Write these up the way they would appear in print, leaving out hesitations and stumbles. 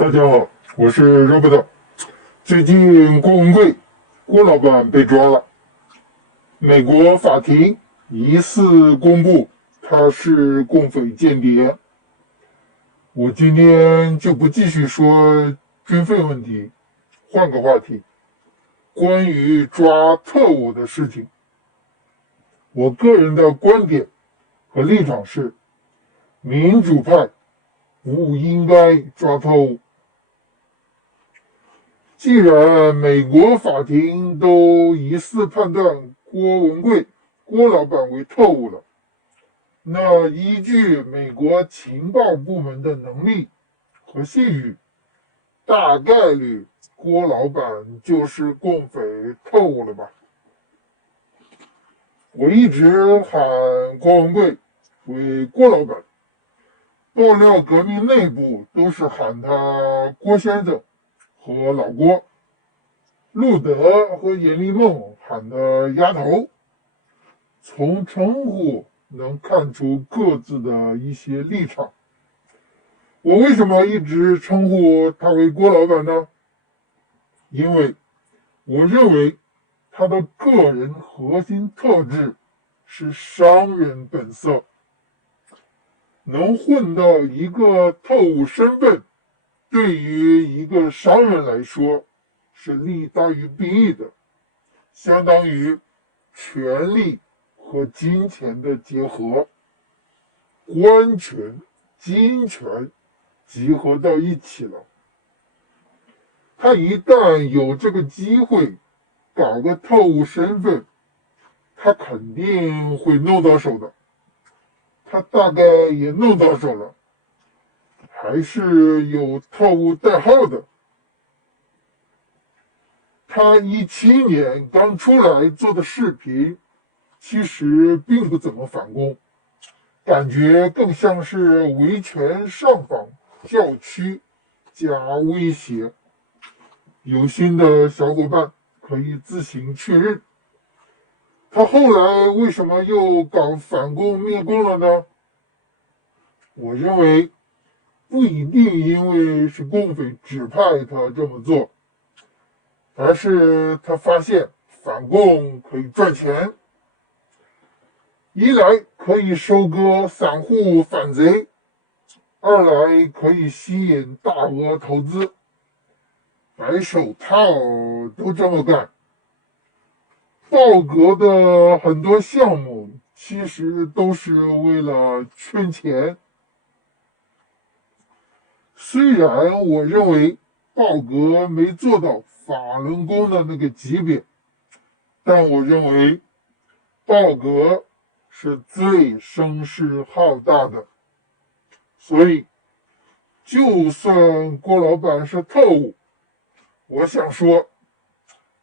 大家好，我是 Robert。最近郭文贵郭老板被抓了，美国法庭疑似公布他是共匪间谍。我今天就不继续说军费问题，换个话题，关于抓特务的事情。我个人的观点和立场是，民主派不应该抓特务。既然美国法庭都疑似判断郭文贵郭老板为特务了，那依据美国情报部门的能力和信誉，大概率郭老板就是共匪特务了吧？我一直喊郭文贵为郭老板，爆料革命内部都是喊他郭先生和老郭，路德和阎立梦喊的丫头，从称呼能看出各自的一些立场。我为什么一直称呼他为郭老板呢？因为我认为他的个人核心特质是商人本色，能混到一个特务身份，对于一个商人来说是利大于弊的，相当于权力和金钱的结合，官权、金权集合到一起了。他一旦有这个机会搞个特务身份，他肯定会弄到手的。他大概也弄到手了，还是有特务代号的。他17年刚出来做的视频，其实并不怎么反攻，感觉更像是维权上访、叫屈加威胁。有心的小伙伴可以自行确认。他后来为什么又搞反攻灭共了呢？我认为不一定因为是共匪指派他这么做，而是他发现反共可以赚钱，一来可以收割散户反贼，二来可以吸引大额投资，白手套都这么干。豹格的很多项目其实都是为了圈钱。虽然我认为豹格没做到法轮功的那个级别，但我认为豹格是最声势浩大的。所以就算郭老板是特务，我想说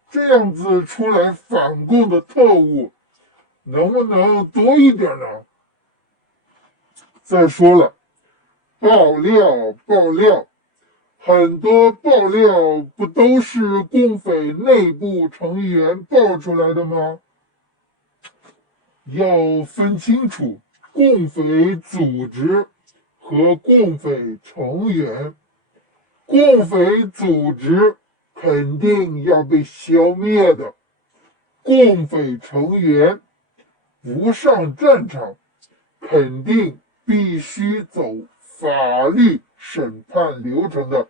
这样子出来反共的特务能不能多一点呢？再说了，爆料，很多爆料不都是共匪内部成员爆出来的吗？要分清楚共匪组织和共匪成员。共匪组织肯定要被消灭的，共匪成员不上战场，肯定必须走法律审判流程的。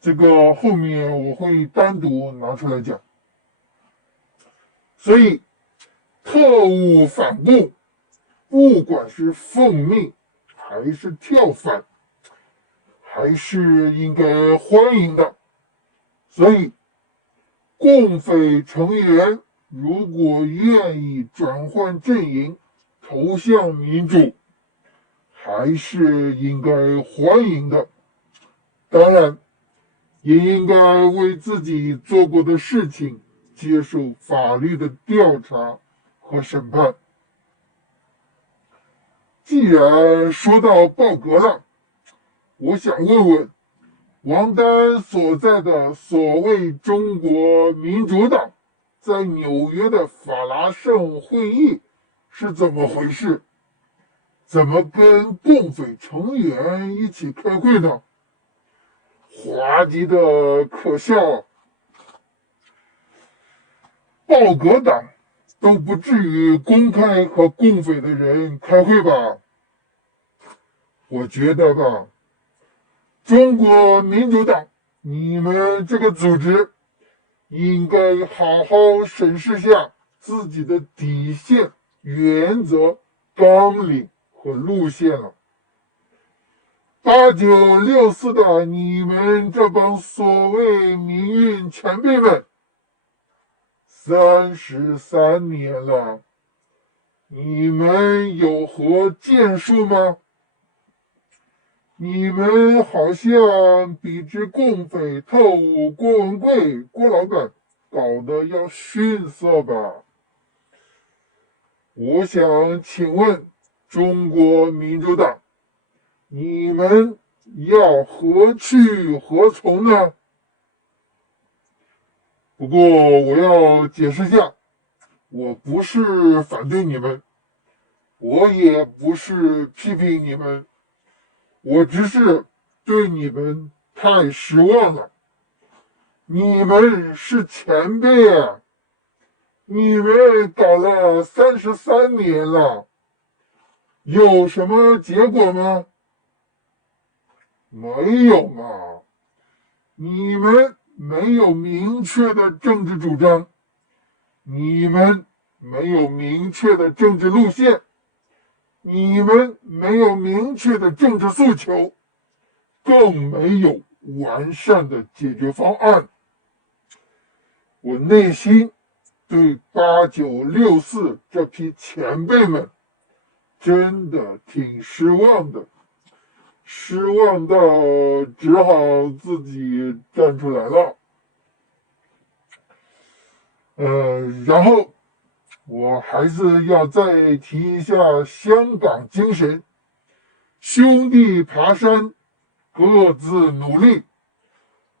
这个后面我会单独拿出来讲。所以特务反共，不管是奉命还是跳反，还是应该欢迎的。所以共匪成员如果愿意转换阵营，投向民主，还是应该欢迎的。当然也应该为自己做过的事情接受法律的调查和审判。既然说到豹格了，我想问问王丹所在的所谓中国民主党在纽约的法拉盛会议是怎么回事？怎么跟共匪成员一起开会呢？滑稽的可笑。报革党都不至于公开和共匪的人开会吧？我觉得吧，中国民主党，你们这个组织应该好好审视下自己的底线、原则、纲领和路线了。8964的你们这帮所谓民运前辈们，33年了，你们有何建树吗？你们好像比之共匪特务郭文贵、郭老板搞得要逊色吧？我想请问中国民主党，你们要何去何从呢？不过我要解释下，我不是反对你们，我也不是批评你们，我只是对你们太失望了。你们是前辈啊，你们搞了33年了，有什么结果吗？没有嘛，你们没有明确的政治主张，你们没有明确的政治路线，你们没有明确的政治诉求，更没有完善的解决方案。我内心对8964这批前辈们真的挺失望的，失望到只好自己站出来了。然后我还是要再提一下香港精神，兄弟爬山，各自努力。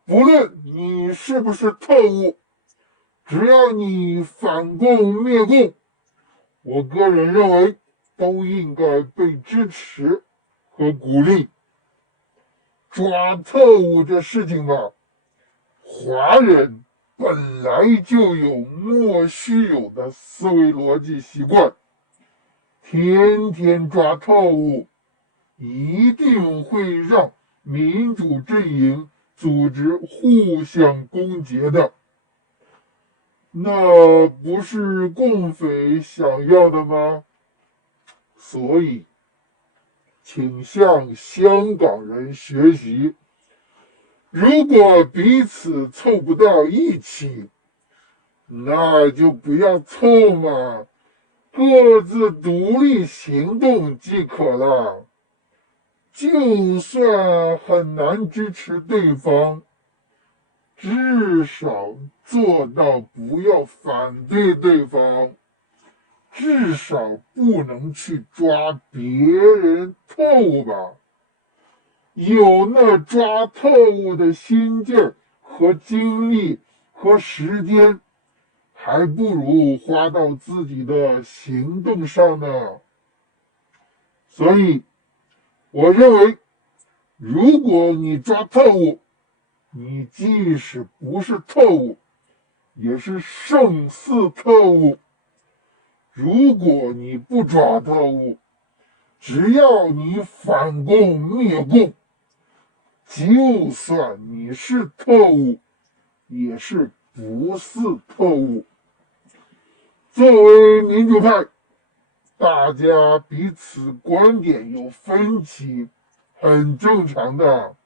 不论你是不是特务，只要你反共灭共，我个人认为都应该被支持和鼓励。抓特务这事情吧，华人本来就有莫须有的思维逻辑习惯，天天抓特务，一定会让民主阵营组织互相攻讦的。那不是共匪想要的吗？所以，请向香港人学习，如果彼此凑不到一起，那就不要凑嘛，各自独立行动即可了。就算很难支持对方，至少做到不要反对对方，至少不能去抓别人特务吧。有那抓特务的心劲儿和精力和时间，还不如花到自己的行动上呢。所以，我认为，如果你抓特务，你即使不是特务，也是胜似特务。如果你不抓特务，只要你反共灭共，就算你是特务，也是不是特务。作为民主派，大家彼此观点有分歧，很正常的。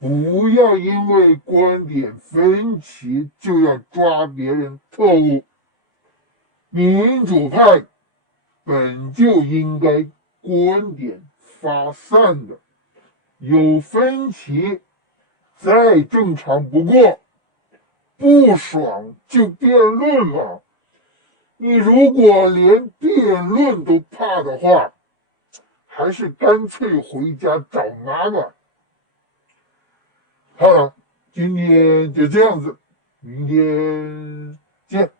不要因为观点分歧就要抓别人特务。民主派本就应该观点发散的，有分歧再正常不过，不爽就辩论嘛。你如果连辩论都怕的话，还是干脆回家找妈妈。好了，今天就这样子，明天见。